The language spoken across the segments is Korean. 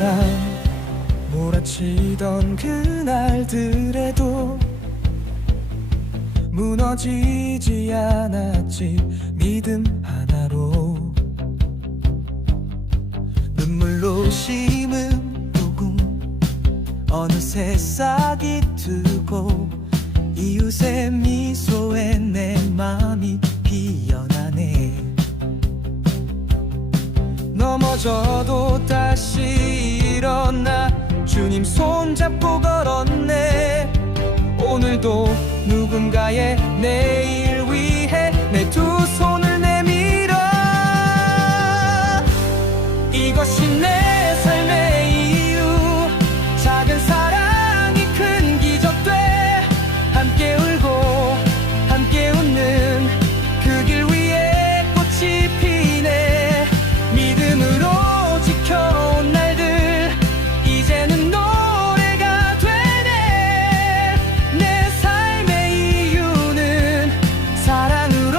비바람 몰아치던 그날들에도 무너지지 않았지. 믿음 하나로 눈물로 심은 복음 어느새 싹이 트고 이웃의 미소에 내 맘이 피어나네. 넘어져도 다시 일어나 주님 손잡고 걸었네. 오늘도 누군가의 내일 위해 내 두 손을 내밀어. 이것이 내 삶의 이유. 작은 사랑이 큰 기적 돼. 함께 울고 함께 웃는 그 길 위에 꽃이 피네. 믿음으로 지켜온 날들 이제는 노래가 되네. 내 삶의 이유는 사랑으로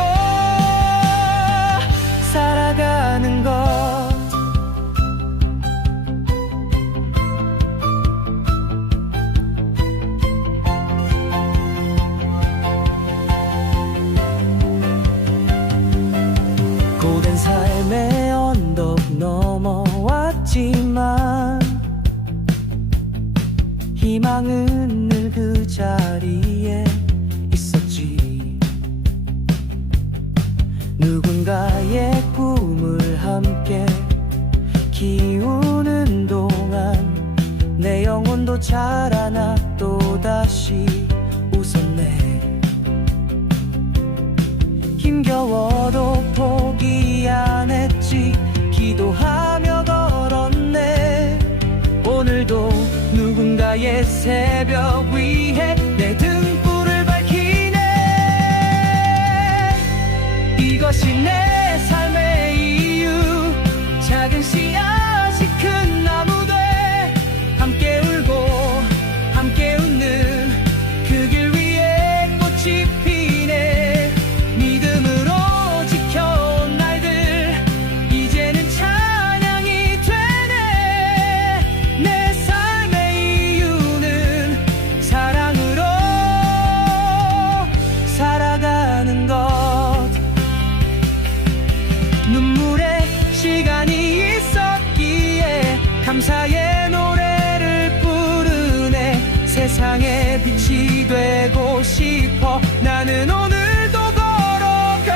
살아가는 것. 고된 삶의 언덕 넘어왔지만 희망은 늘 그 자리에 있었지. 누군가의 꿈을 함께 키우는 동안 내 영혼도 자라나 또다시 웃었네. 힘겨워도 포기 안 했지. 기도하며 걸었네. 오늘도 누군가의 새벽 위에 내 등불을 밝히네. 이것이 내 삶의 이유. 작은 씨앗이 큰 나무 돼. 함께 울고 함께 웃는 그 길 위에 꽃이 피네. 믿음으로 지켜온 날들 이제는 찬양이 되네. 내 삶의 이유는 사랑으로 살아가는 것. 눈물의 시간이 있었기에 감사의 노래를 부르네. 세상의 빛이 되고 싶어 나는 오늘도 걸어가.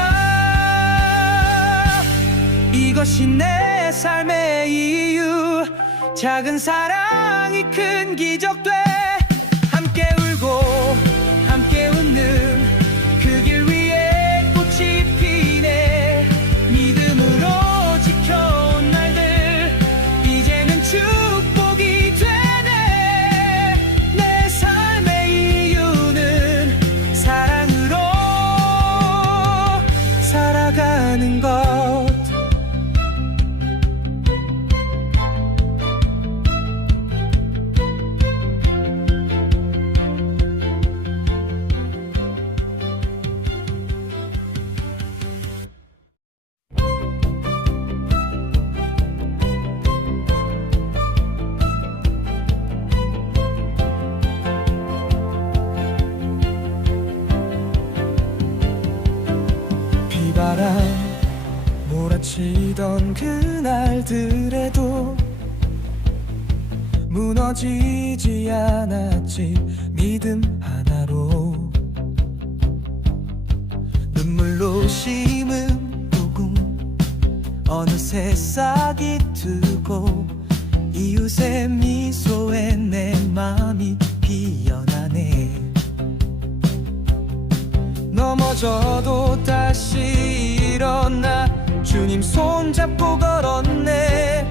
이것이 내 삶의 이유. 작은 사랑이 큰 기적 돼. 함께 울고 함께 웃는 그 길 위에 꽃이 피네. 믿음으로 지켜온 날들 이제는 축복이 되네. 내 삶의 이유는 사랑으로 살아가는 것. 비바람 몰아치던 그날들에도 무너지지 않았지. 믿음 하나로 눈물로 심은 복음 어느새 싹이 트고 이웃의 미소에 내 맘이 피어나네. 넘어져도 다시 일어나 주님 손잡고 걸었네.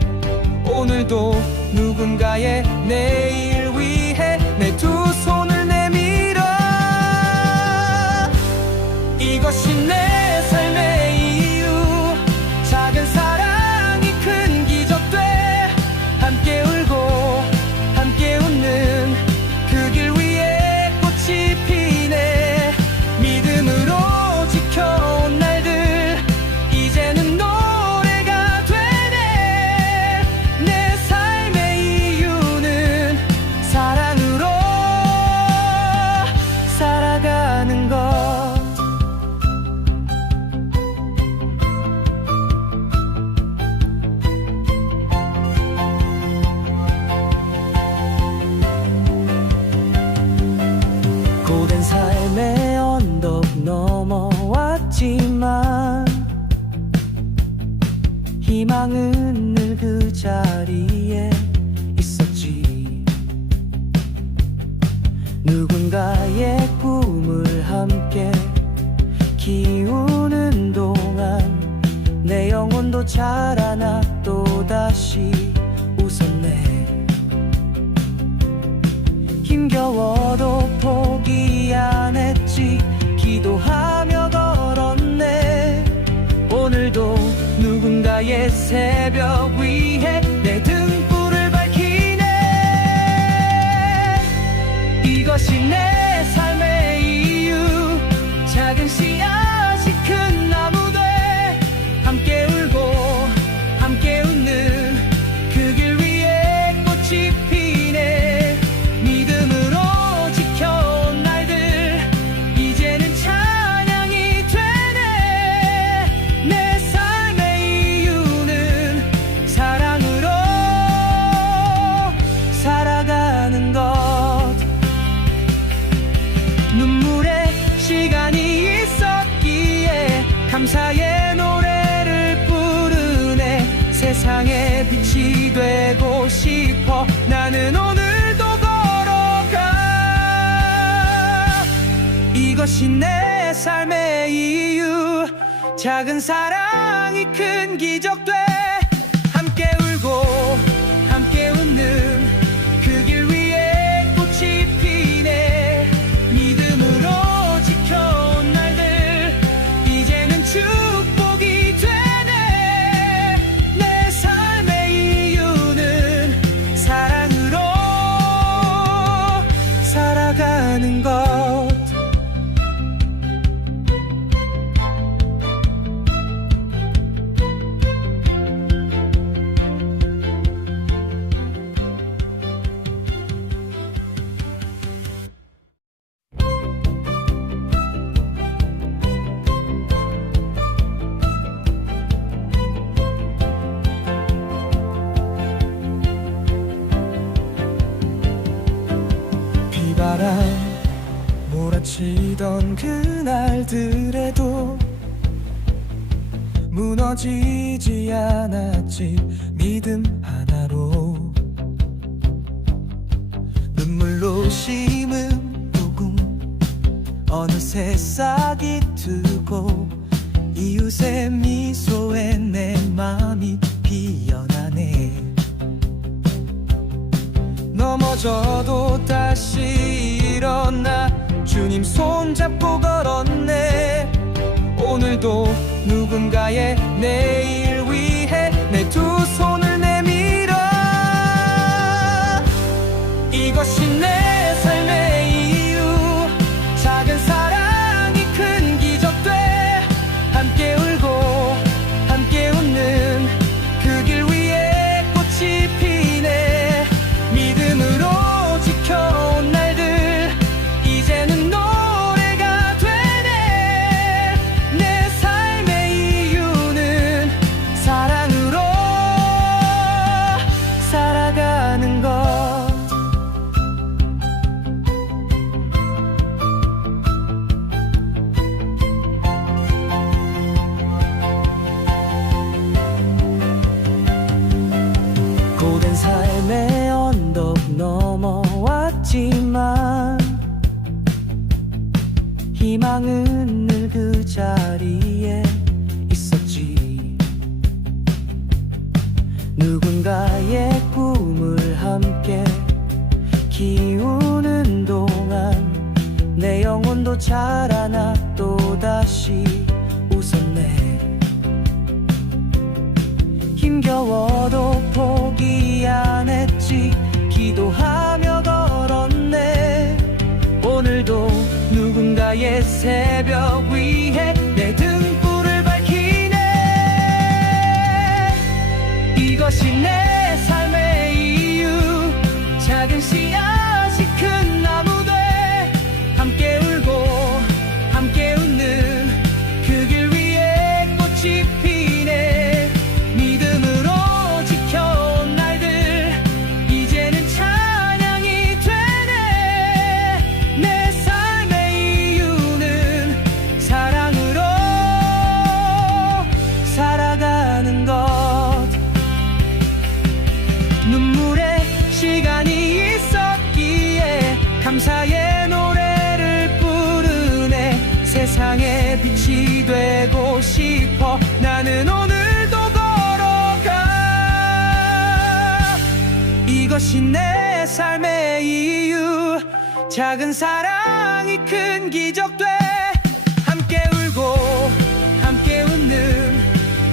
오늘도 누군가의 내일 위해 내 두 손을 내밀어. 이것이 내 삶의 이유. 작은 사랑이 큰 기적 돼. 함께 울고 함께 웃는 그 길 위에 꽃이 피네. 믿음으로 지켜온 날들 이제는 노래가 되네. 내 삶의 희망은 늘 그 자리에 있었지. 누군가의 꿈을 함께 키우는 동안 내 영혼도 자라나 또다시 웃었네. 힘겨워도 포기 안 했지. 기도하며 걸었네. 오늘도 누군가의 새벽 위에 내 등불을 밝히네. 이것이 내 삶의 이유. 작은 씨앗이 큰 나무 돼. 함께 울고 함께 웃는 그 길 위에 꽃이 피네. 믿음으로 지켜온 날들 이제는 찬양이 되네. 내 삶의 이유는 사랑으로 살아가는 것. 눈물의 시간이 있었기에 감사의 노래를 부르네. 세상의 빛이 되고 싶어 나는 오늘도 걸어가. 이것이 내 삶의 이유. 작은 사랑이 큰 기적 돼. 함께 울고 함께 웃는 그 길 위에 꽃이 피네. 믿음으로 지켜온 날들 이제는 축복이 되네. 내 삶의 이유는 사랑으로 살아가는 것. 비바람 몰아치던 그날들에도 무너지지 않았지. 믿음 하나로 눈물로 심은 복음 어느새 싹이 트고 이웃의 미소에 내 맘이 피어나네. 넘어져도 다시 일어나 주님 손잡고 걸었네. 오늘도 누군가의 내일 위해 내 두 손을 내밀어. 이것이 내 삶의 이유. 작은 사랑이 큰 기적 돼. 함께 울고 함께 웃는 그 길 위에 꽃이 피네. 믿음으로 지켜온 날들 이제는 노래가 되네. 내 삶의 이유는 사랑으로 살아가는 것. 고된 삶의 언덕 넘어왔지만 희망은 늘 그 자리에 있었지. 누군가의 꿈을 함께 키우는 동안 내 영혼도 자라나 또다시 웃었네. 힘겨워도 포기 안 했지. 기도하며 걸었네. 오늘도 누군가의 새벽 위에 내 등불을 밝히네. 이것이 내 삶의 이유. 작은 씨앗이 큰 나무 돼. 함께 울고 함께 웃는 그 길 위에 꽃이 피네. 믿음으로 지켜온 날들 이제는 찬양이 되네. 내 삶의 이유는 사랑 이것이 내 삶의 이유. 작은 사랑이 큰 기적 돼. 함께 울고 함께 웃는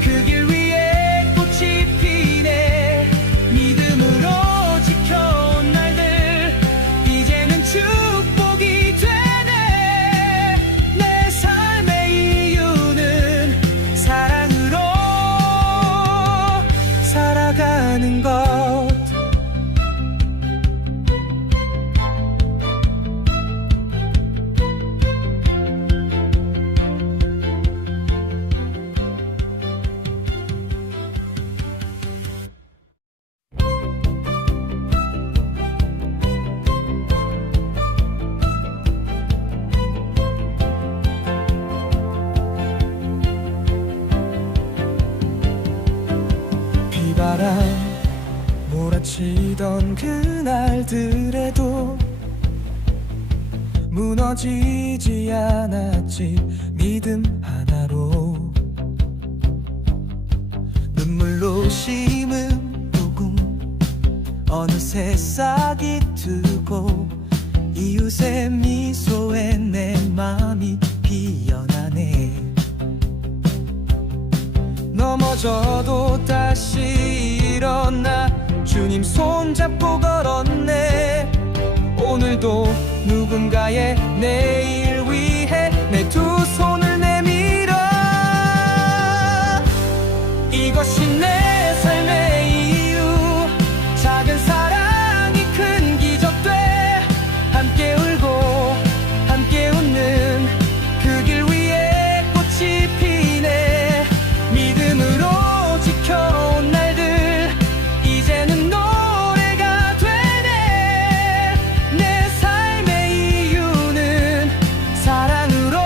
그 길 위에 꽃이 피네. 믿음으로 지켜온 날들 이제는 축복이 되네. 내 삶의 이유는 사랑으로 살아가는 것. 비바람 몰아치던 그날들에도 무너지지 않았지. 믿음 하나로 눈물로 심은 복음 어느새 싹이 트고 이웃의 미소에 내 맘이 피어나네. 넘어져도 다시 일어나 주님 손잡고 걸었네. 오늘도 누군가의 내일 위해 내 두 손을 내밀어. 이것이 내 삶의 이유. 작은 사랑이 큰 기적 돼. 함께 울고 함께 웃는 그 길 위에 꽃이 피네. 믿음으로 지켜온 날들 이제는 노래가 되네. 내 삶의 이유는 사랑으로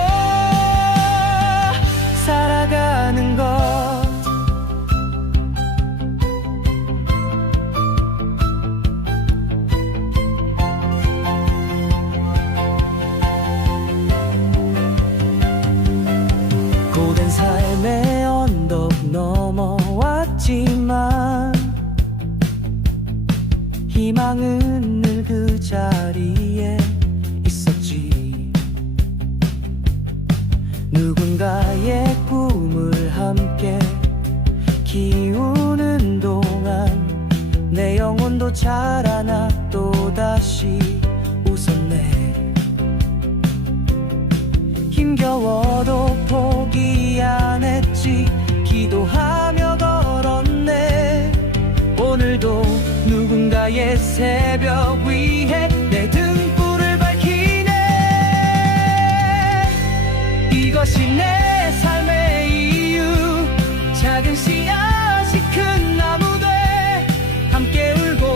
살아가는 것. 고된 삶의 언덕 넘어왔지만 희망은 늘 그 자리에 있었지. 누군가의 꿈을 함께 키우는 동안 내 영혼도 자라나 또다시 웃었네. 힘겨워도 포기 안 했지. 기도하며 걸었네. 오늘도 누군가의 새벽 위에 내 등불을 밝히네. 이것이 내 삶의 이유. 작은 씨앗이 큰 나무 돼. 함께 울고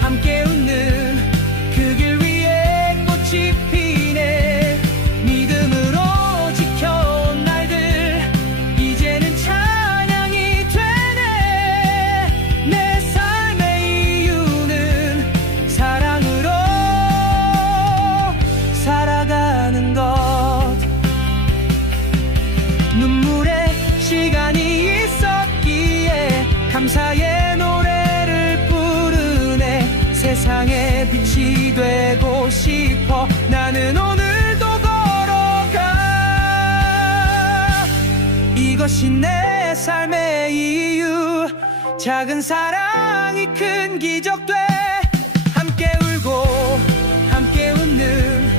함께 웃는 그 길 위에 꽃이 피네. 믿음으로 지켜온 날들 이제는 찬양이 되네. 내 삶의 이유는 사랑으로 살아가는 것. 눈물의 시간이 있었기에 감사의 노래를 부르네. 세상의 빛이 되고 싶어 나는 오늘도 걸어가. 이것이 내 삶의 이유. 작은 사랑이 큰 기적 돼. 함께 울고 함께 웃는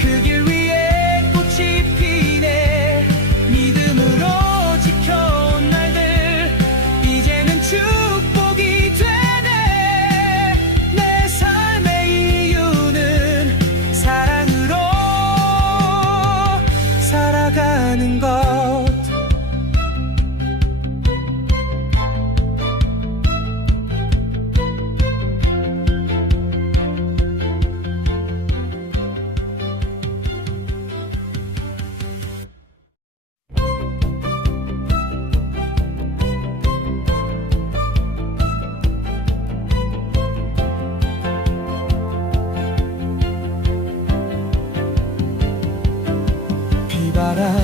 그 길 위에 꽃이 피네. 믿음으로 지켜온 날들 이제는 축복이 되네. 내 삶의 이유는 사랑으로 살아가는 것. 비바람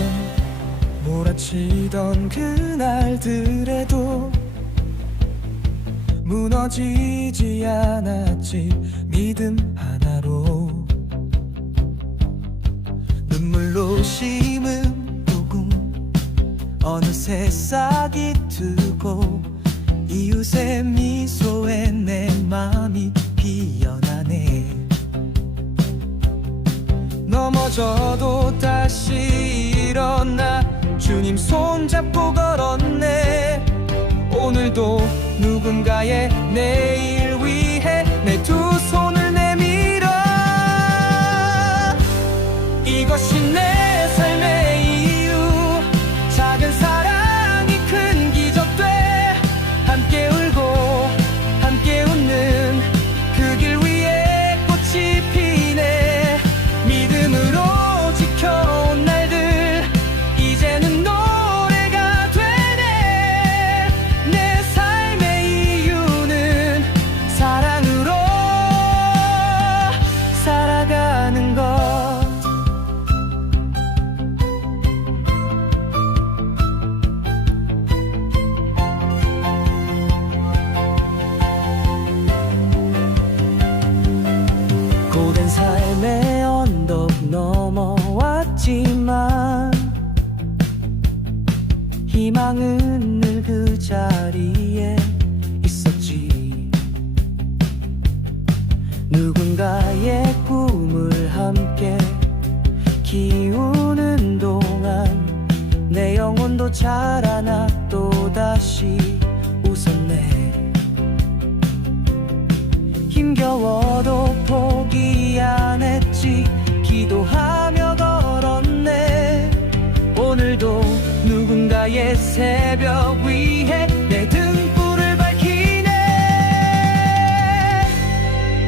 몰아치던 그날들에도 무너지지 않았지 믿음 하나로. 눈물로 심은 복음 어느새 싹이 트고 이웃의 미소에 내 맘이 피어나네. 넘어져도 다시 일어나 주님 손잡고 걸었네. 오늘도 누군가의 내일 위해 내 두 손을 내밀어. 이것이 내 삶의 이유. 작은 사랑이 큰 기적 돼. 함께 울고 함께 웃는 그 길 위에 꽃이 피네. 믿음으로 지켜온 날들 이제는 노래가 되네. 내 삶의 이유는 사랑으로 살아가는 것. 고된 삶의 언덕 넘어왔지만 희망은 늘 그 자리에 있었지. 누군가의 꿈을 함께 키우는 동안 내 영혼도 자라나 또다시 웃었네. 힘겨워도 포기 안 했지. 기도하며 걸었네. 오늘도 누군가의 새벽 위에 내 등불을 밝히네.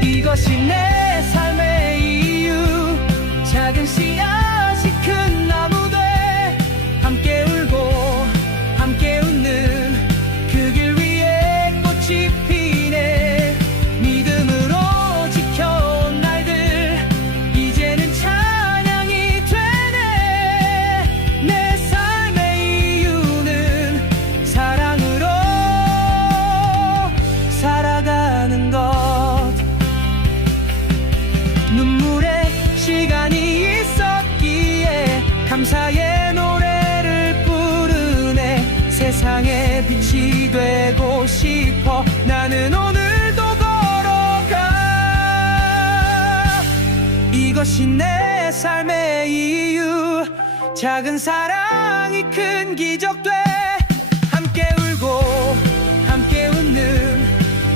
이것이 내 삶의 이유. 작은 씨앗이 큰 나무 돼. 함께 울고 함께 웃는 그 길 위에 꽃이 피네. 믿음으로 지켜온 날들 이제는 찬양이 되네. 내 삶의 이유는 사랑으로 살아가는 것. 눈물의 시간이 있었기에 감사의 노래를 부르네. 세상의 빛이 되고 싶어 나는 오늘도 걸어가. 이것이 내 삶의 이유. 작은 사랑이 큰 기적 돼. 함께 울고 함께 웃는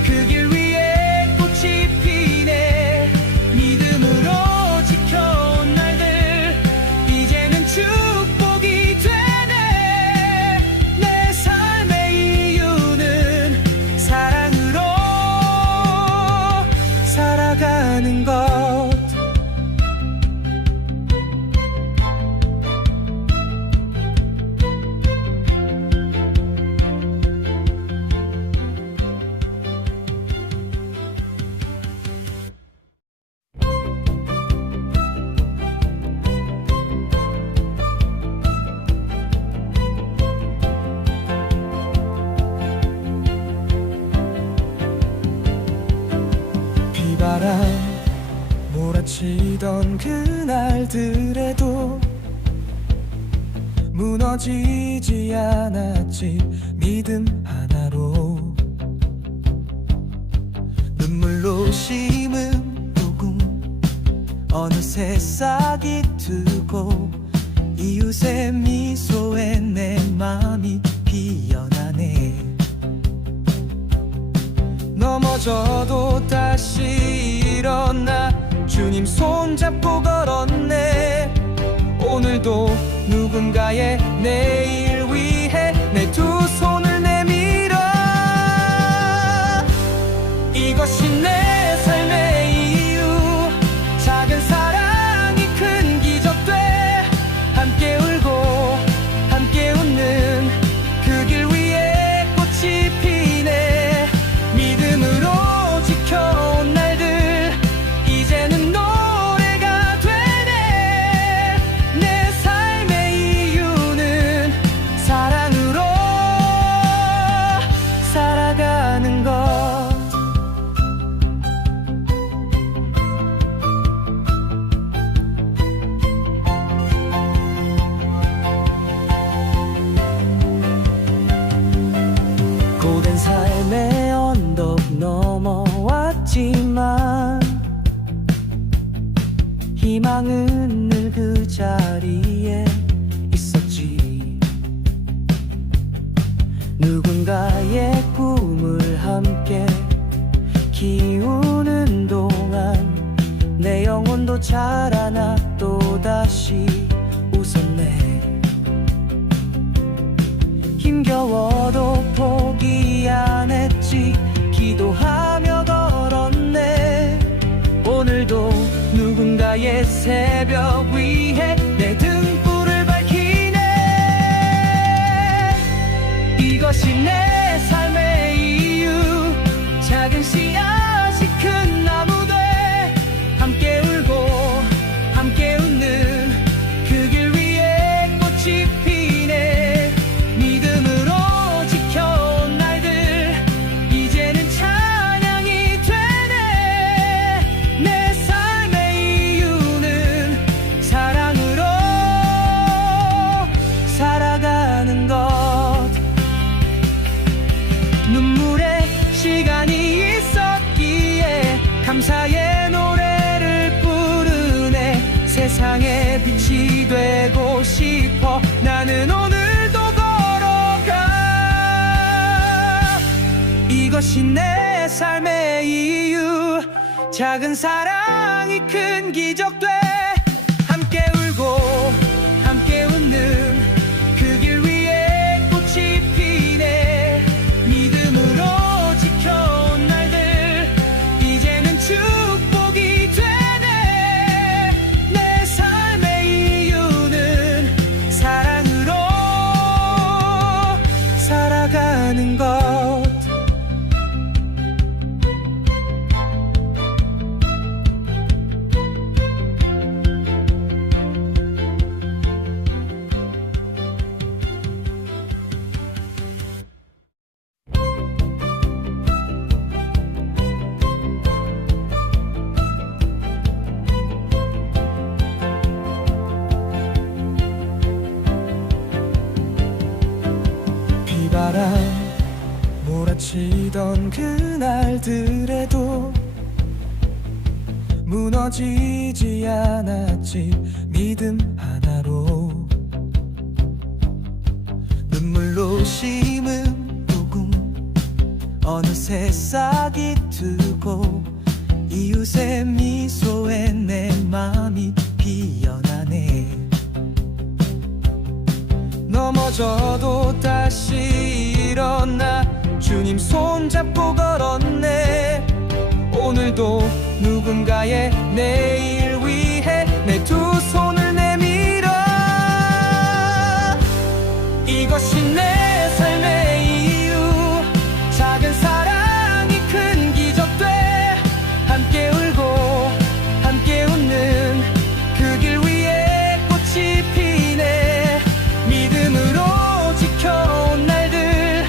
그 길 위에 꽃이 피네. 믿음으로 지켜온 날들 이제는 축복이 되네. 내 삶의 이유는 사랑으로 살아가는 것. 비바람 몰아치던 그날들에도 무너지지 않았지 믿음 하나로. 눈물로 심은 복음 어느새 싹이 트고 이웃의 미소에 내 맘이 피어나네. 넘어져도 다시 일어나 주님 손잡고 걸었네. 오늘도 누군가의 내일 위해 내 두 손을 내밀어. 이것이 내 삶의 이유. 작은 사랑이 큰 기적 돼. 함께 울고 함께 웃는 그 길 위에 꽃이 피네. 믿음으로 지켜온 날들 이제는 노래가 되네. 내 삶의 이유는 왔지만 희망은 늘 그 자리에 있었지. 누군가의 꿈을 함께 키우는 동안 내 영혼도 자라나 또다시 웃었네. 힘겨워도 포기 안 했지. 기도하며 걸었네. 오늘도 누군가의 새벽 위에 내 등불을 밝히네. 이것이 내 삶의 이유. 작은 씨앗이 큰 나무 돼. 함께 울고 함께 웃는 그 길 위에 꽃이 피네. 믿음으로 지켜온 날들 이제는 찬양이 되네. 내 삶의 이유는 사랑으로 살아가는 것. 눈물의 시간이 있었기에 감사의 노래를 부르네. 세상의 빛이 되고 싶어 나는 오늘도 걸어가. 이것이 내 삶의 이유. 작은 사랑이 큰 기적 돼. 함께 울고 함께 웃는 그 길 위에 꽃이 피네. 믿음으로 지켜온 날들 이제는 축복이 되네. 내 삶의 이유는 사랑으로 살아가는 것. 비바람 몰아치던 그날들에도 무너지지 않았지. 믿음 하나로 눈물로 심은 복음 어느새 싹이 트고 이웃의 미소에 내 맘이 피어나네. 넘어져도 다시 일어나 주님 손잡고 걸었네. 오늘도 누군가의 내일 위해 내 두 손을 내밀어. 이것이 내 삶의 이유. 작은 사랑이 큰 기적 돼. 함께 울고 함께 웃는 그 길 위에 꽃이 피네. 믿음으로 지켜온 날들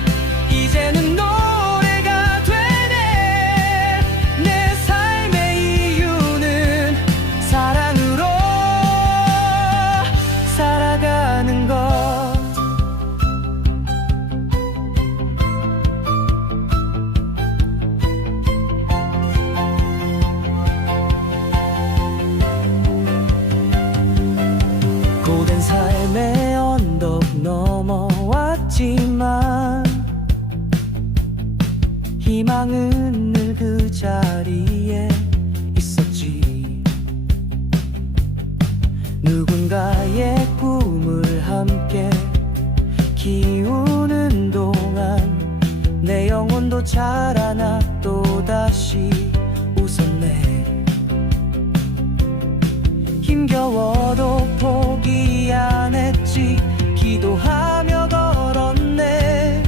이제는 노래가 되네. 내 삶의 이유는 사랑으로 살아가는 것. 고된 삶의 언덕 넘어왔지만 희망은 늘 그 자리에 있었지. 누군가의 꿈을 함께 키우는 동안 내 영혼도 자라나 또다시 웃었네. 힘겨워도 포기 안 했지. 기도하며 걸었네.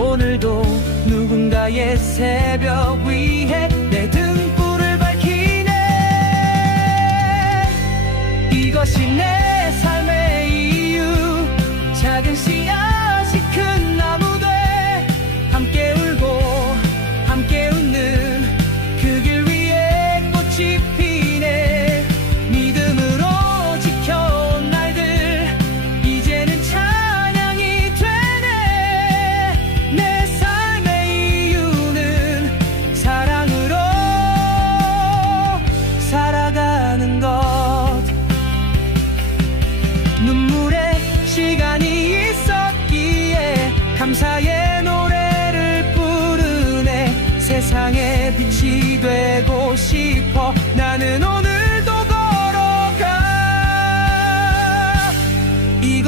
오늘도 누군가의 새벽 위에 내 등불을 밝히네. 이것이 내 삶의 이유. 작은 씨앗이 큰 나무 돼. 함께 울고 함께 웃는 그 길 위에 꽃이 피네. 믿음으로 지켜온 날들 이제는 찬양이 되네. 내 삶의 이유는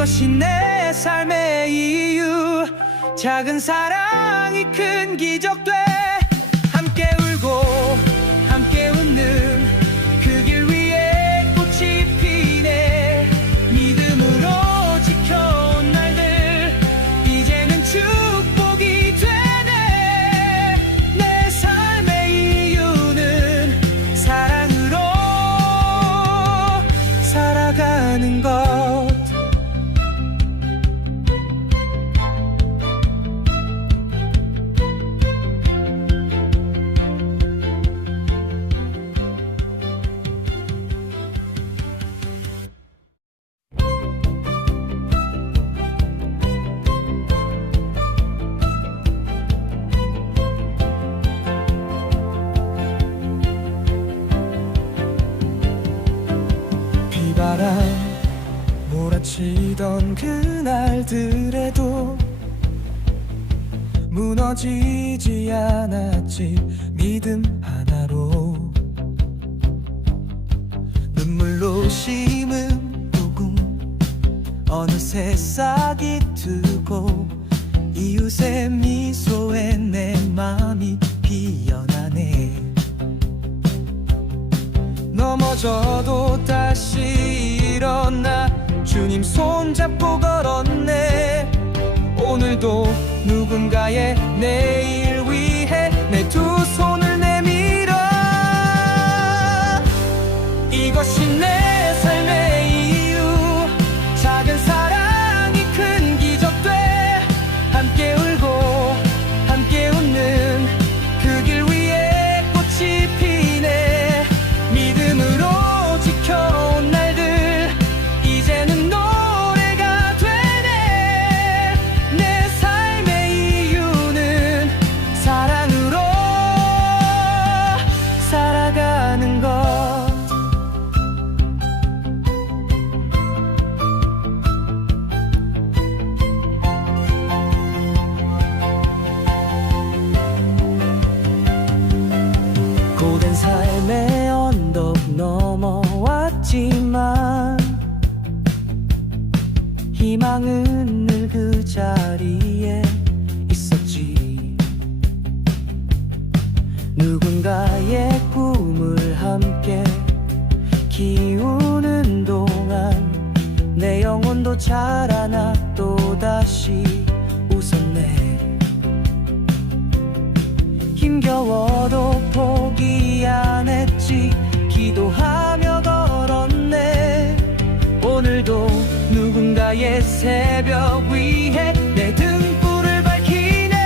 이것이 내 삶의 이유. 작은 사랑이 큰 기적 돼. 함께 울고 함께 웃는 그 길 위에 꽃이 피네. 믿음으로 지켜온 날들 이제는 축복이 되네. 내 삶의 이유는 사랑으로 살아가는 것. 비바람 몰아치던 그날들에도 무너지지 않았지. 믿음 하나로 눈물로 심은 복음 어느새 싹이 트고 이웃의 미소에 내 맘이 피어나네. 넘어져도 다시 일어나 주님 손잡고 걸었네. 오늘도 누군가의 내일 위해 내 두 손을 내밀어. 이것이 내 삶의 이유. 작은 사랑이 큰 기적 돼. 함께 울고 함께 웃는 그 길 위에 꽃이 피네. 믿음으로 지켜온 날들 이제는 노래가 되네. 내 삶의 이유는 사랑으로 살아가는 것. 고된 삶의 언덕 넘어왔지만 희망은 늘 그 자리에 있었지. 누군가의 꿈을 함께 키우는 동안 내 영혼도 자라나 또다시 웃었네. 힘겨워도 포기 안 했지. 기도하며 걸었네. 오늘도 누군가의 새벽 위에 내 등불을 밝히네.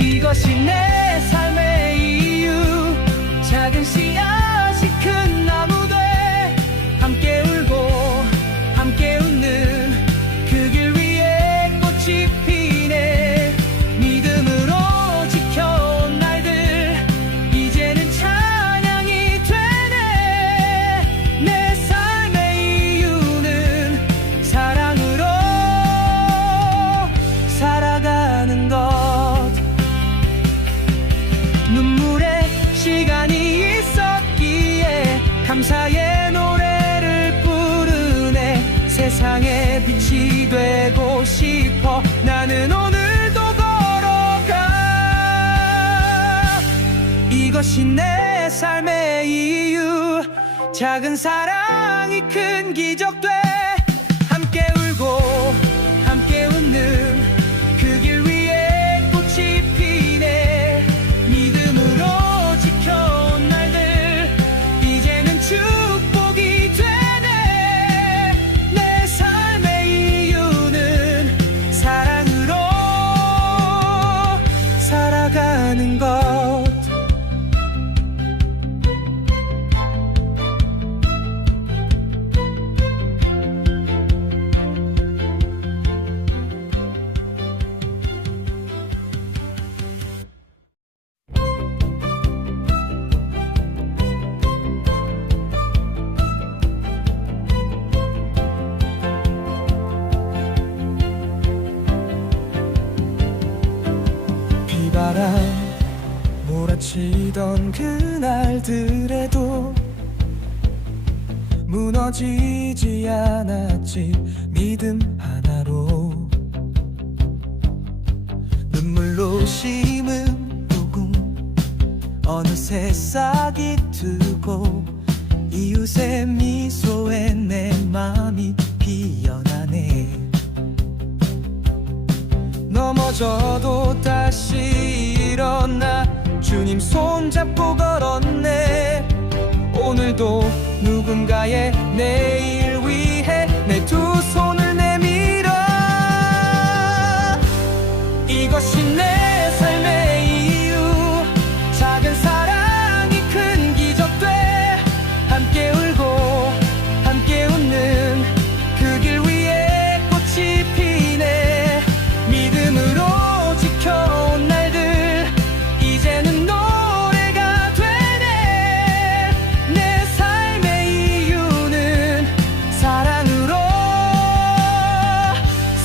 이것이 내 삶의 이유. 작은 씨앗이 큰 나무 돼. 함께 울고 함께 웃는 그 길 위에 꽃이 피네. 믿음으로 지켜온 날들 이제는 찬양이 되네. 내 삶의 이유는 사랑으로 살아가는 것. 눈물의 시간이 있었기에 감사의 노래를 부르네. 세상의 빛이 되고 싶어 나는 오늘도 걸어가. 이것이 내 삶의 이유. 작은 사랑이 큰 기적 돼. 함께 울고 함께 웃는 그 길 위에 꽃이 피네. 믿음으로 지켜온 날들 이제는 축복이 되네. 내 삶의 이유는 사랑으로 살아가는 것. 비바람 몰아치던 그날들에도 무너지지 않았지 믿음 하나로. 눈물로 심은 복음 어느새 싹이 트고 이웃의 미소에 내 맘이 피어나네. 넘어져도 다시 일어나 주님 손잡고 걸었네. 오늘도 누군가의 내일 위해 내 두 손을 내밀어. 이것이 내 삶의 이유. 작은 사랑이 큰 기적 돼. 함께 울고 함께 웃는 그 길 위에 꽃이 피네. 믿음으로 지켜온 날들 이제는 노래가 되네. 내 삶의 이유는 사랑으로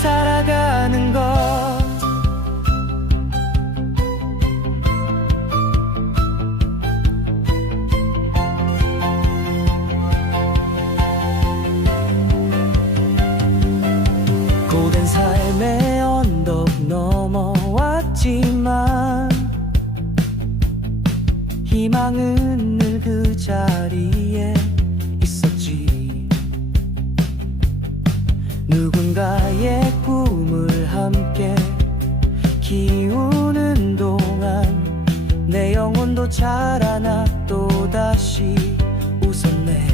살아가는 것. 고된 삶의 언덕 넘어왔지만 희망은 늘 그 자리에 있었지. 누군가의 꿈을 함께 키우는 동안 내 영혼도 자라나 또다시 웃었네.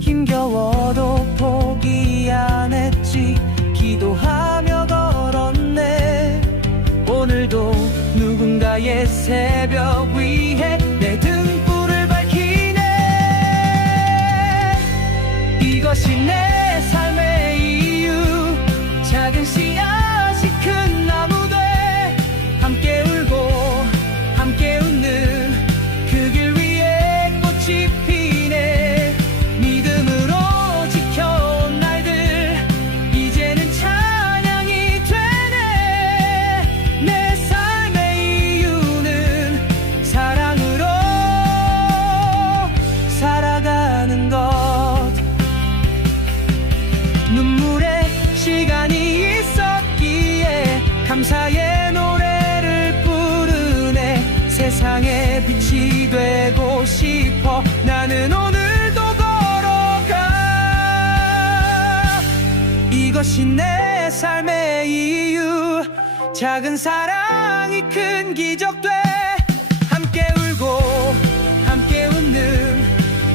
힘겨워도 포기 안 했지. 기도하며 걸었네. 오늘도 누군가의 새벽 위에 내 등불을 밝히네. 이것이 내 삶의 이유. 작은 씨앗이 큰 나무 돼. 함께 울고 함께 웃는 그 길 위에 꽃이 피네. 믿음으로 지켜온 날들 이제는 찬양이 되네. 내 삶의 이유는 사랑으로 살아가는 것. 눈물의 시간이 있었기에 감사의 노래를 부르네. 세상의 빛이 되고 싶어 나는 오늘도 걸어가. 이것이 내 삶의 이유. 작은 사랑이 큰 기적 돼. 함께 울고 함께 웃는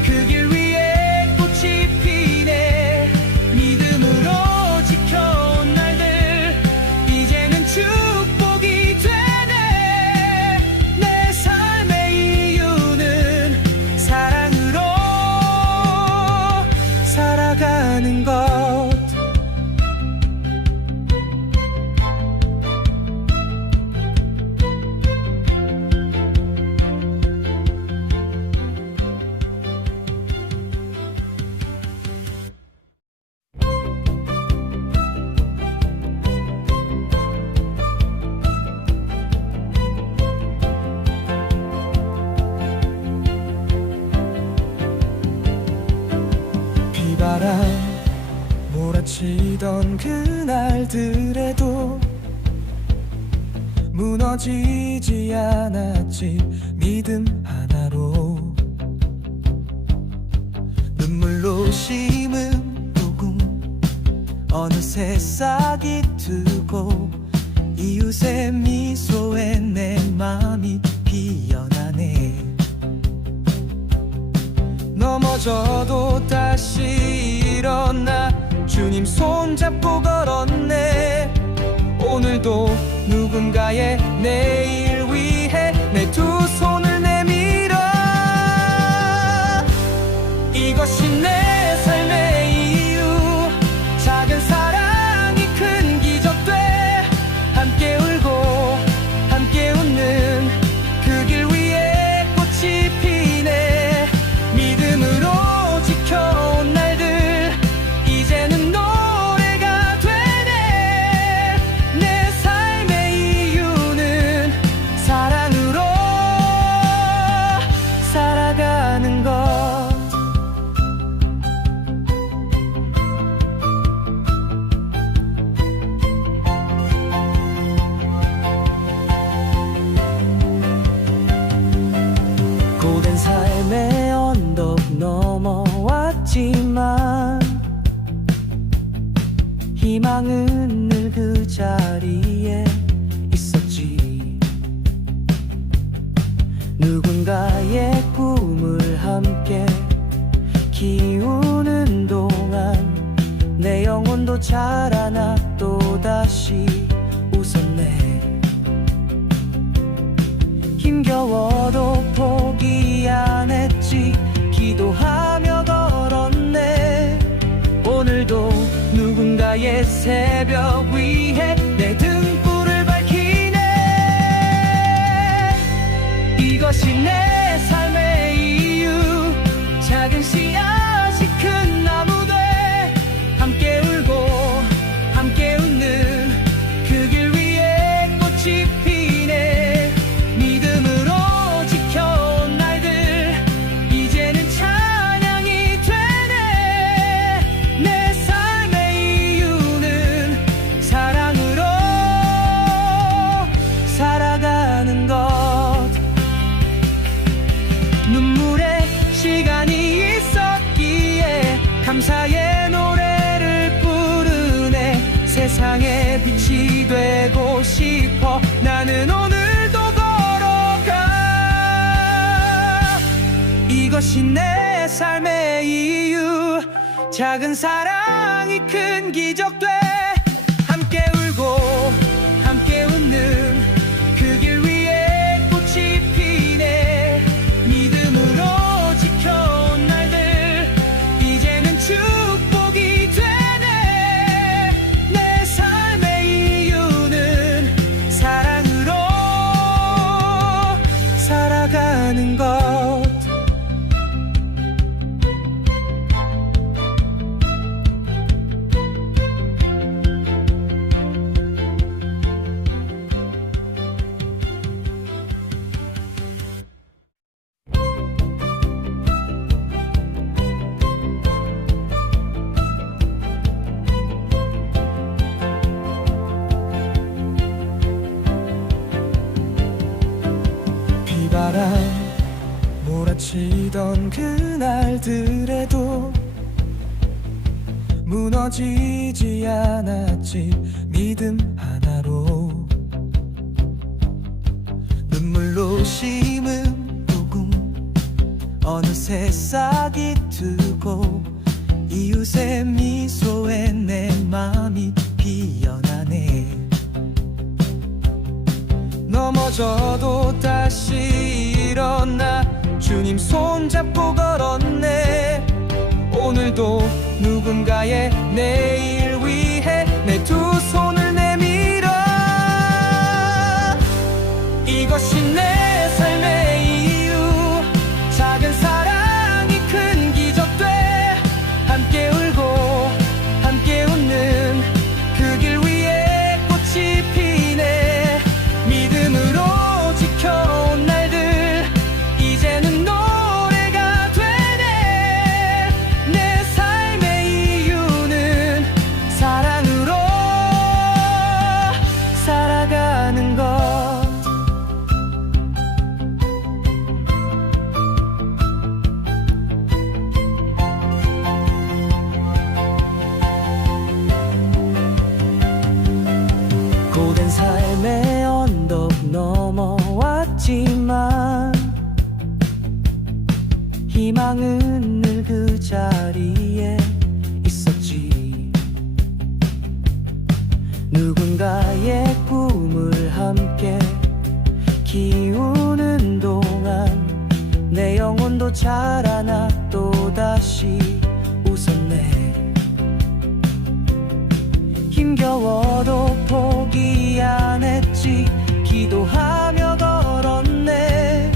그 길 위에 꽃이 피네. 믿음으로 지켜온 날들 이제는 축복이 되네. 내 삶의 이유는 사랑으로 살아가는 것. 비바람 몰아치던 그날들에도 무너지지 않았지 믿음 하나로. 눈물로 심은 복음 어느새 싹이 트고 이웃의 미소에 내 맘이 피어나네. 넘어져도 다시 일어나 주님 손잡고 걸었네. 오늘도 누군가의 내일 위해 내 두 손을 내밀어. 이것이 내 삶의 이유. 작은 사랑이 큰 기적 돼. 함께 울고 함께 웃는 그 길 위에 꽃이 피네. 믿음으로 지켜온 날들 이제는 노래가 되네. 내 삶의 이유는 고된 삶의 언덕 넘어왔지만 희망은 늘 그 자리에 있었지. 누군가의 꿈을 함께 키우는 동안 내 영혼도 자라나 또다시 웃었네. 힘겨워도 포기 안 했지. 기도하며 걸었네. 오늘도 누군가의 새벽 위에 내 등불을 밝히네. 이것이 내 삶의 이유. 작은 씨앗이 큰 나무 돼. 함께 울고 함께 웃는 그 길 위에 꽃이 피네. 믿음으로 지켜온 날들 이제는 찬양이 되네. 내 삶의 이유는 사랑으로 살아가는 것. 눈물의 시간이 있었기에 감사의 노래를 부르네. 세상에 빛이 되고 싶어 나는 오늘도 걸어가. 이것이 내 삶의 이유. 작은 사랑이 큰 기적 돼. 함께 울고 함께 웃는 그 길 위에 꽃이 피네. 믿음으로 지켜온 날들 이제는 축복이 되네. 내 삶의 이유는 사랑으로 살아가는 것. 비바람 몰아치던 그날들에도 무너지지 않았지. 믿음 하나로 눈물로 심은 복음 어느새 싹이 트고 이웃의 미소에 내 맘이 피어나네. 넘어져도 다시 일어나 주님 손잡고 걸었네. 오늘도 누군가의 내일 위해 내 두 손을 내밀어. 이것이 내 삶의 이유. 작은 사랑이 큰 기적 돼. 함께 울고 함께 웃는 그 길 위에 꽃이 피네. 믿음으로 지켜온 날들 이제는 노래가 되네. 내 삶의 이유는 사랑으로 살아가는 것. 고된 삶의 언덕 넘어왔지만 희망은 늘 그 자리에 있었지. 누군가의 꿈을 함께 키우는 동안 내 영혼도 자라나 또다시 웃었네. 힘겨워도 포기 안 했지. 기도하며 걸었네.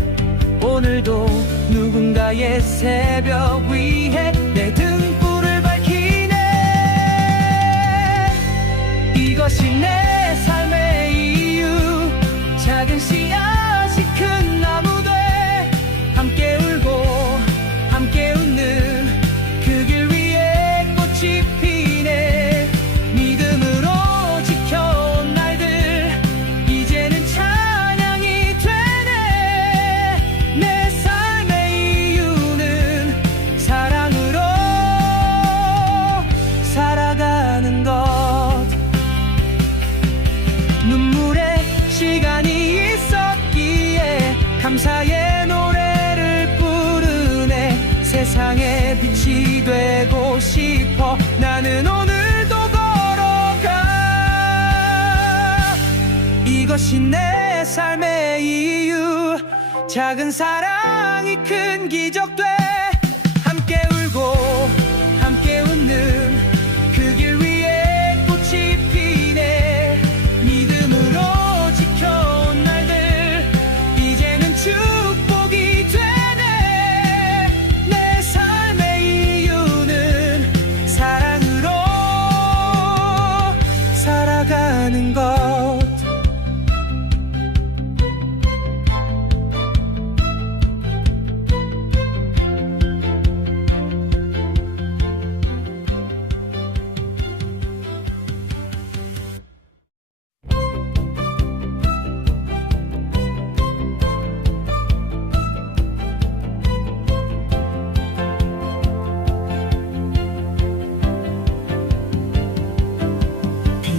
오늘도 누군가의 새벽 위에 내 등불을 밝히네. 이것이 내 삶의 이유. 작은 씨앗이 큰 나무 돼. 함께 울고 함께 웃는 그 길 위에 꽃이 피네. 믿음으로 지켜온 날들 이제는 찬양이 되네. 내 삶의 감사의 노래를 부르네. 세상의 빛이 되고 싶어. 나는 오늘도 걸어가. 이것이 내 삶의 이유. 작은 사랑이 큰 기적 돼. 함께 울고 함께 웃는 그 길 위에 꽃이 피네. 믿음으로 지켜온 날들 이제는 축복이 되네. 내 삶의 이유는 사랑으로 살아가는 것.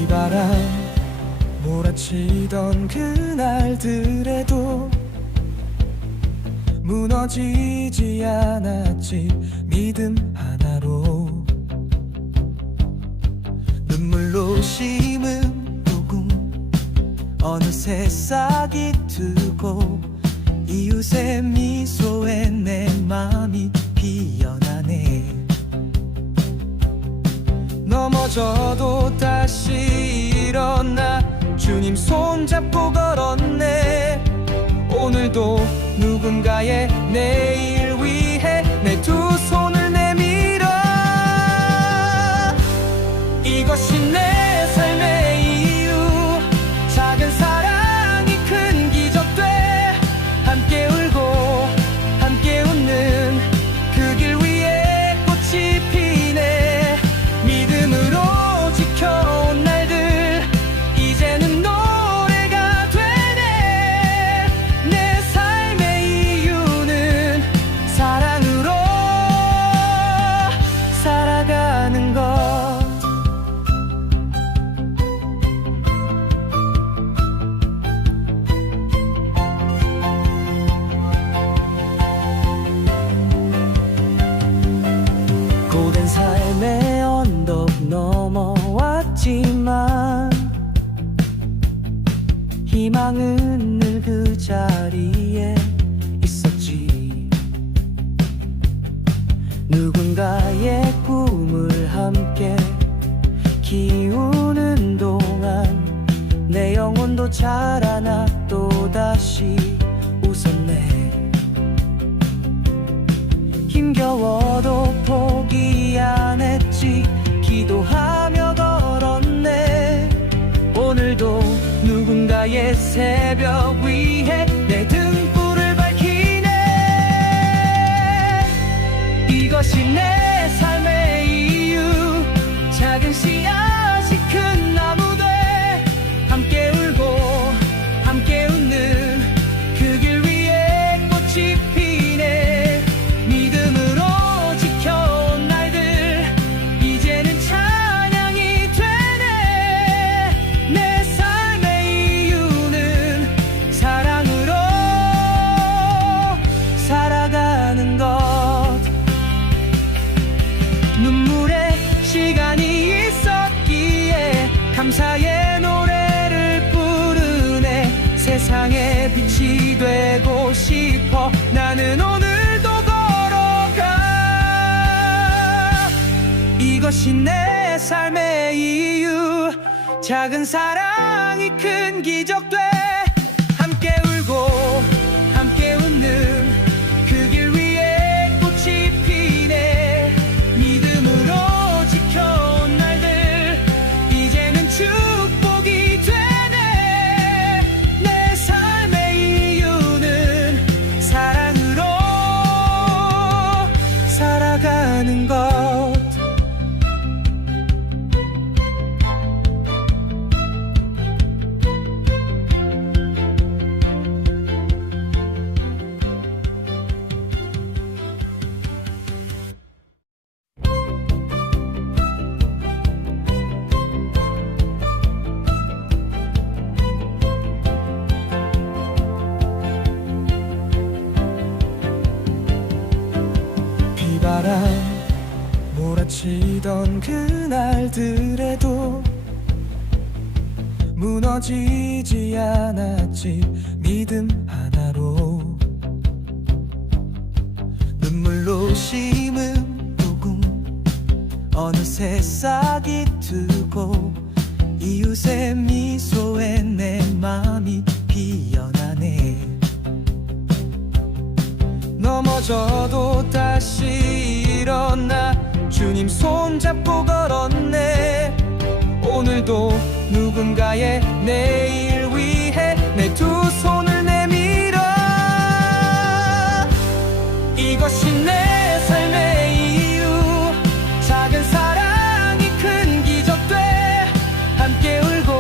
바람 몰아치던 그날들에도 무너지지 않았지. 믿음 하나로 눈물로 심은 복음 어느새 싹이 트고 이웃의 미소에 내 맘이 피어나네. 넘어져도 다시 일어나 주님 손잡고 걸었네. 오늘도 누군가의 내일 위해 내 두 손을 내밀어. 이것이 내 삶의 이유. 작은 사랑이 큰 기적 돼. 함께 울고 함께 웃는 그 길 위에 꽃이 피네. 믿음으로 지켜온 날들 이제는 노래가 되네. 내 삶의 이유는 사랑으로 살아가는 것. 고된 삶의 언덕 넘어왔지만 희망은 늘 그 자리에 있었지. 누군가의 꿈을 함께 키우는 동안 내 영혼도 자라나 또다시 웃었네. 힘겨워도 포기 안 했지. 기도하며 걸었네. 오늘도 누군가의 새벽 위에 내 등불을 밝히네. 이것이 내 삶의 이유. 작은 씨앗이 큰 나무 돼. 함께 울고 함께 웃는 그 길 위에 꽃이 피네. 믿음으로 지켜온 날들 이제는 찬양이 되네. 내 삶의 이유는 사랑으로 살아가는 것. 눈물의 시간이 있었기에 감사의 노래를 부르네. 세상의 빛이 되고 싶어. 나는 오늘도 걸어가. 이것이 내 삶의 이유. 작은 사랑이 큰 기적 돼. 함께 울고 함께 웃는 그 길 위에 꽃이 피네. 믿음으로 지켜온 날들 이제는 축복이 되네. 내 삶의 이유는 사랑으로 살아가는 것. 비바람 몰아치던 그날들에도 무너지지 않았지. 믿음 하나로 눈물로 심은 복음 어느새 싹이 트고 이웃의 미소에 내 맘이 피어나네. 넘어져도 다시 일어나 주님 손잡고 걸었네. 오늘도 누군가의 내일 위해 내 두 손을 내밀어. 이것이 내 삶의 이유. 작은 사랑이 큰 기적 돼. 함께 울고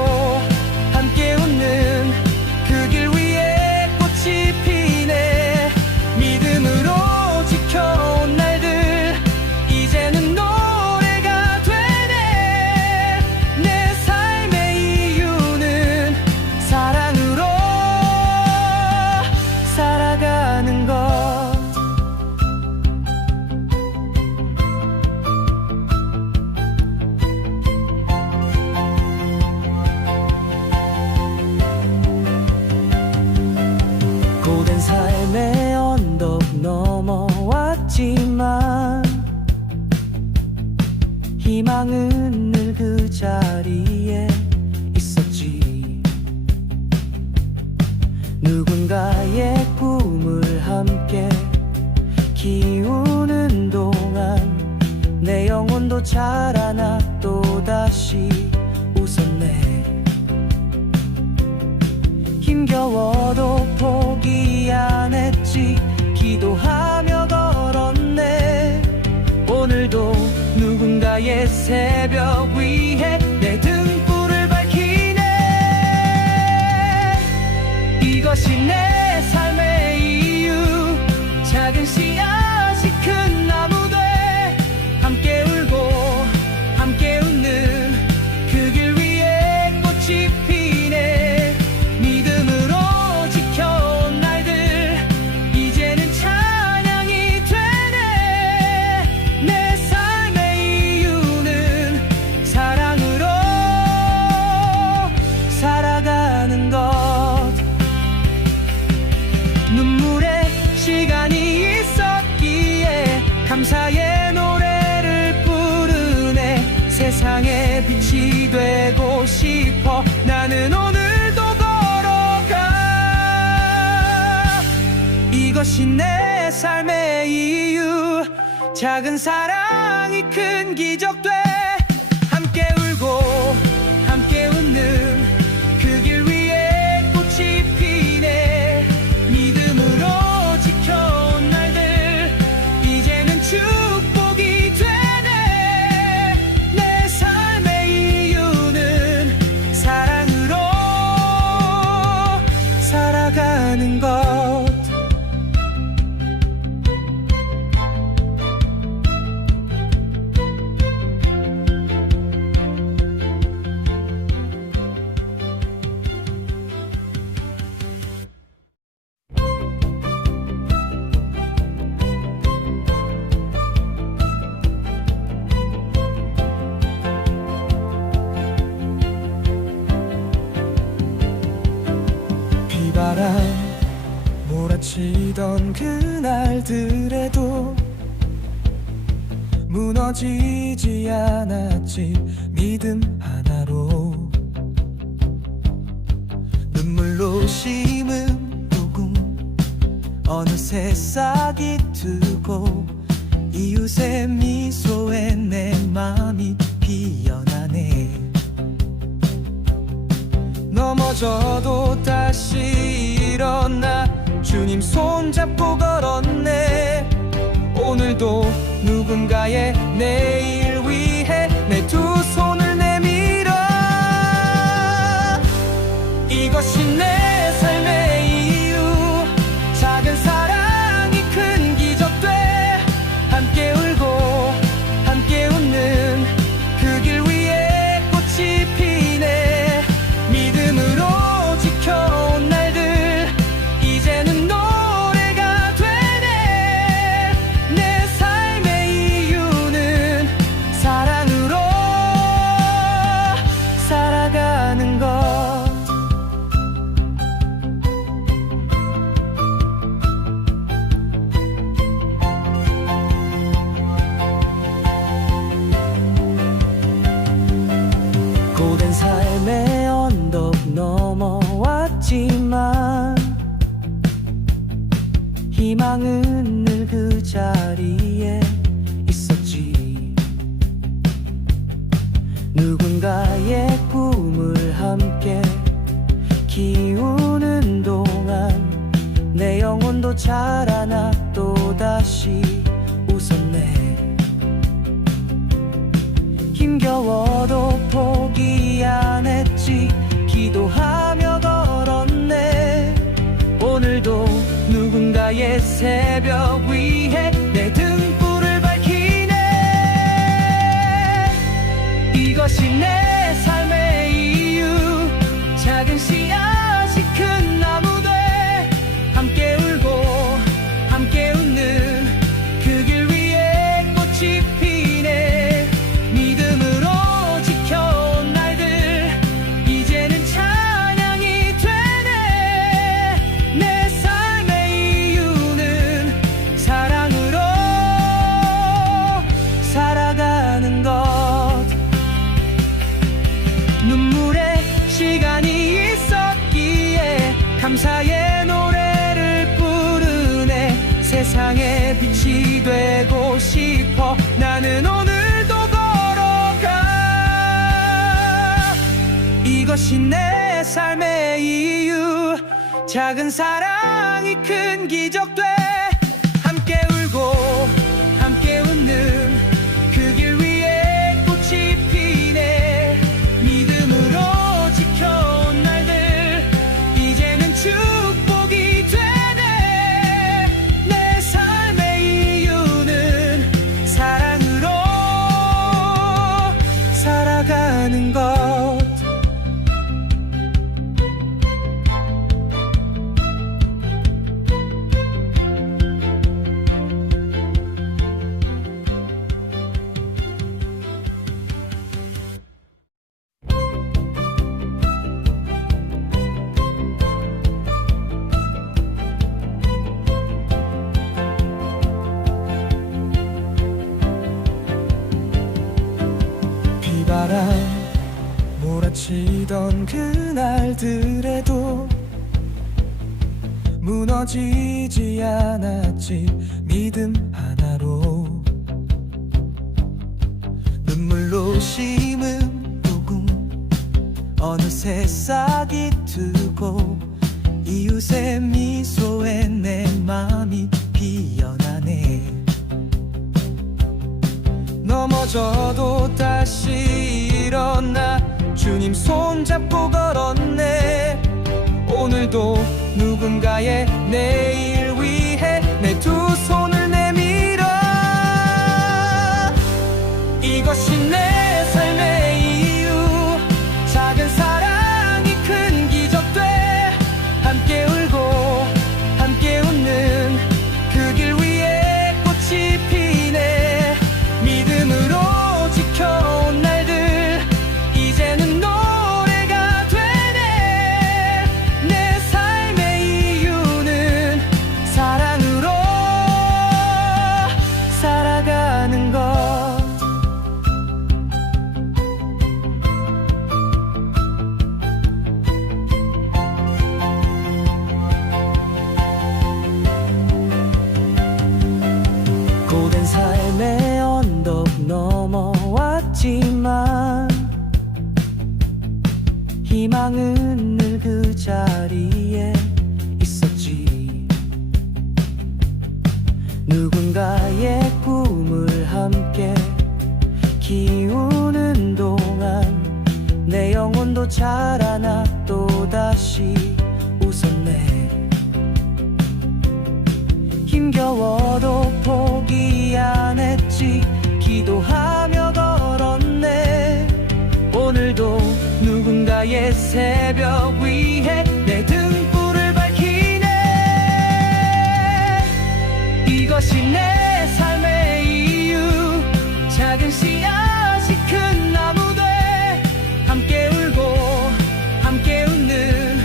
함께 웃는 그 길 위에 꽃이 피네. 믿음으로 지켜온 날들 이제는 노래가 되네. 내 삶의 이유는 사랑으로 살아가는 것. 고된 삶의 언덕 넘어왔지만 희망은 늘 그 자리에 있었지. 누군가의 꿈을 함께 키우는 동안 내 영혼도 자라나 또다시 웃었네. 힘겨워도 포기 안 했지. 기도하며 걸었네. 오늘도 누군가의 새벽 위에 내 등불을 밝히네. 이것이 내 삶의 이유. 작은 씨앗이 큰 나무 돼. 함께 울고 함께 웃는 그 길 위에 꽃이 피네. 믿음으로 지켜온 날들 이제는 찬양이 되네. 내 삶의 이유는 사랑으로 살아가는 것. 눈물의 시간이 있었기에 감사의 노래를 부르네. 세상의 빛이 되고 싶어 나는 오늘도 걸어가. 이것이 내 삶의 이유. 작은 사랑이 큰 기적 돼. 함께 울고 함께 웃는 그 길 위에 꽃이 피네. 믿음으로 지켜온 날들 이제는 축복이 되네. 내 삶의 이유는 사랑으로 살아가는 것. 비바람 몰아치던 그날들에도 무너지지 않았지. 믿음 하나로 눈물로 심은 복음 어느새 싹이 트고 이웃의 미소에 내 맘이 피어나네. 넘어져도 다시 일어나 주님 손잡고 걸었네. 오늘도 누군가의 내일 위해 내 두 손을 내밀어. 이것이 내 삶의 이유. 작은 사랑이 큰 기적 돼. 함께 울고 함께 웃는 그 길 위에 꽃이 피네. 믿음으로 지켜온 날들 이제는 노래가 되네. 내 삶의 희망은 늘 그 자리에 있었지. 누군가의 꿈을 함께 키우는 동안 내 영혼도 자라나 또다시 웃었네. 힘겨워도 포기 안 했지. 기도하며 걸었네. 오늘도 누군가의 새벽 위에 내 등불을 밝히네. 이것이 내 삶의 이유. 작은 씨앗이 큰 나무 돼. 함께 울고 함께 웃는 그 길 위에 꽃이 피네. 믿음으로 지켜온 날들 이제는 찬양이 되네. 내 삶의 이유는 사랑으로 살아가는 것. 눈물의 시간이 있었기에 감사의 노래를 부르네. 세상의 빛이 되고 싶어 나는 오늘도 걸어가. 이것이 내 삶의 이유. 작은 사랑이 큰 기적 돼. 함께 울고 함께 웃는 그 길 위에 꽃이 피네. 믿음으로 지켜온 날들 이제는 축복이 되네. 내 삶의 이유는 사랑으로 살아가는 것. 비바람 몰아치던 그날들에도 무너지지 않았지. 믿음 하나로 눈물로 심은 복음 어느새 싹이 트고 이웃의 미소에 내 맘이 피어나네. 넘어져도 다시 일어나 주님 손잡고 걸었네. 오늘도 누군가의 내일 위해 내 두 손을 내밀어. 이것이 내 삶의 이유. 작은 사랑이 큰 기적 돼. 함께 울고 함께 웃는 그 길 위에 꽃이 피네. 믿음으로 지켜온 날들 이제는 노래가 되네. 내 삶의 이유는 사랑으로 살아가는 것. 고된 삶의 언덕 넘어왔지만 희망은 늘 그 자리에 있었지. 누군가의 꿈을 함께 키우는 동안 내 영혼도 자라나 또다시 웃었네. 힘겨워도 포기 안 했지. 기도하며 걸었네. 오늘도 누군가의 새벽 위에 내 등불을 밝히네. 이것이 내 삶의 이유. 작은 씨앗이 큰 나무 돼. 함께 울고 함께 웃는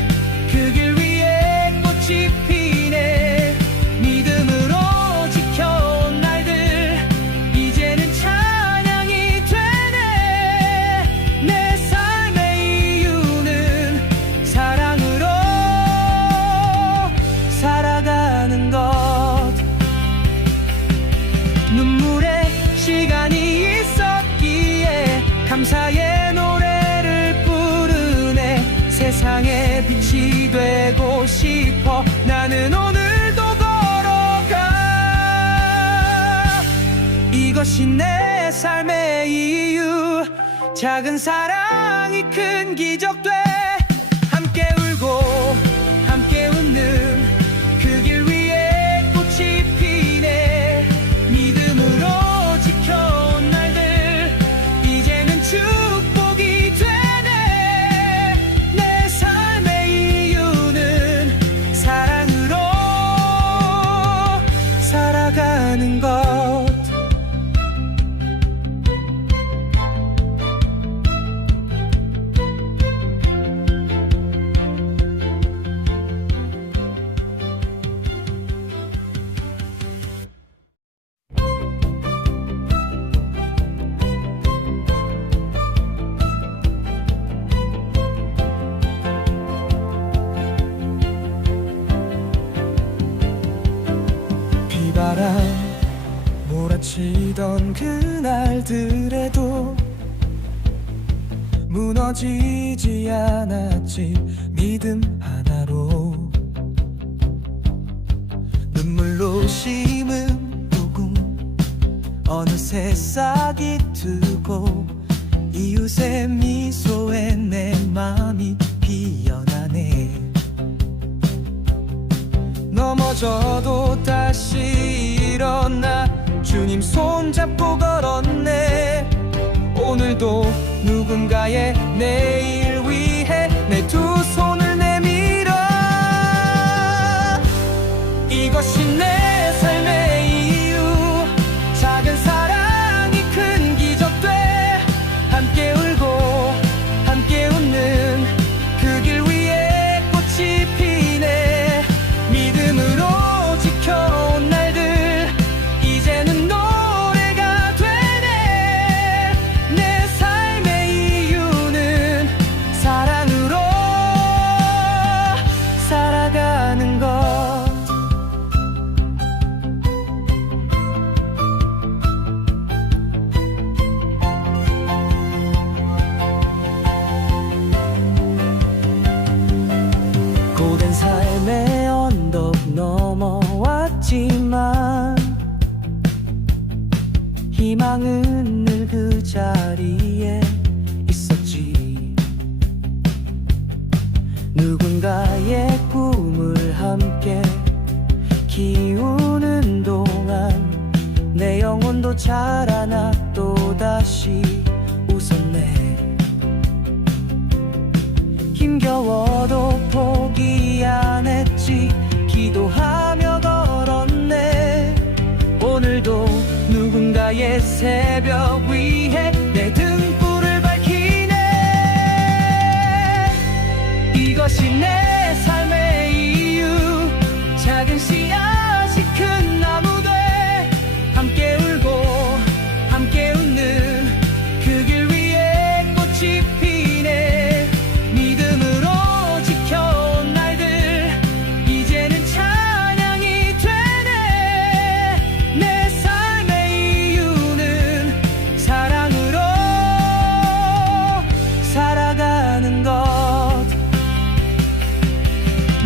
감사의 노래를 부르네. 세상에 빛이 되고 싶어. 나는 오늘도 걸어가. 이것이 내 삶의 이유. 작은 사랑이 큰 기적 돼. 함께 울고 함께 웃는 그 길 위에 꽃이 피네. 믿음으로 지켜온 날들 이제는 축복이 되네. 내 삶의 이유는 사랑으로 살아가는 것. 바람 몰아치던 그날들에도 무너지지 않았지. 믿음 하나로 눈물로 심은 복음 어느새 싹이 트고 이웃의 미소에 내 맘이 피어나네. 넘어져도 다시 일어나 주님 손잡고 걸었네. 오늘도 누군가의 내일 위해 내 두 손을 내밀어. 이것이 내 삶의 이유. 작은 사랑이 큰 기적 돼. 함께 울고 함께 웃는 그 길 위에 꽃이 피네. 믿음으로 지켜온 날들 이제는 노래가 되네. 내 삶의 이유는 사랑으로 살아가는 것. 고된 삶의 언덕 넘어왔지만 희망은 늘 그 자리에 있었지. 누군가의 꿈을 함께 키우는 동안 내 영혼도 자라나 또다시 웃었네. 힘겨워도 포기 안 했지. 기도하며 걸었네. 오늘도 누군가의 새벽 위에 내 등불을 밝히네. 이것이 내 삶의 이유. 작은 씨앗이 큰 나무 돼. 함께 울고 함께 웃는 그 길 위에 꽃이 피네. 믿음으로 지켜온 날들 이제는 찬양이 되네. 내 삶의 이유는 사랑으로 살아가는 것.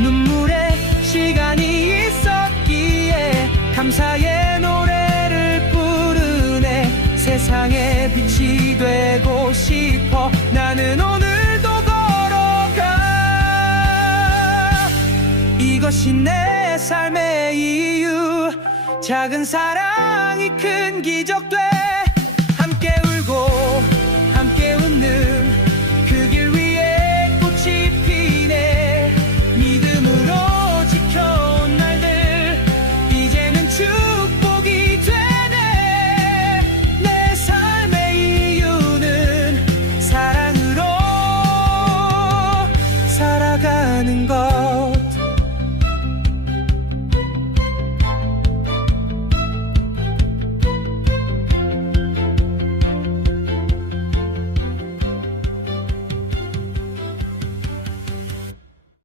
눈물의 시간이 있었기에 감사의 노래를 부르네. 세상에 빛이 되고 싶어. 나는 오늘도 걸어가. 이것이 내 삶의 이유. 작은 사랑이 큰 기적 돼.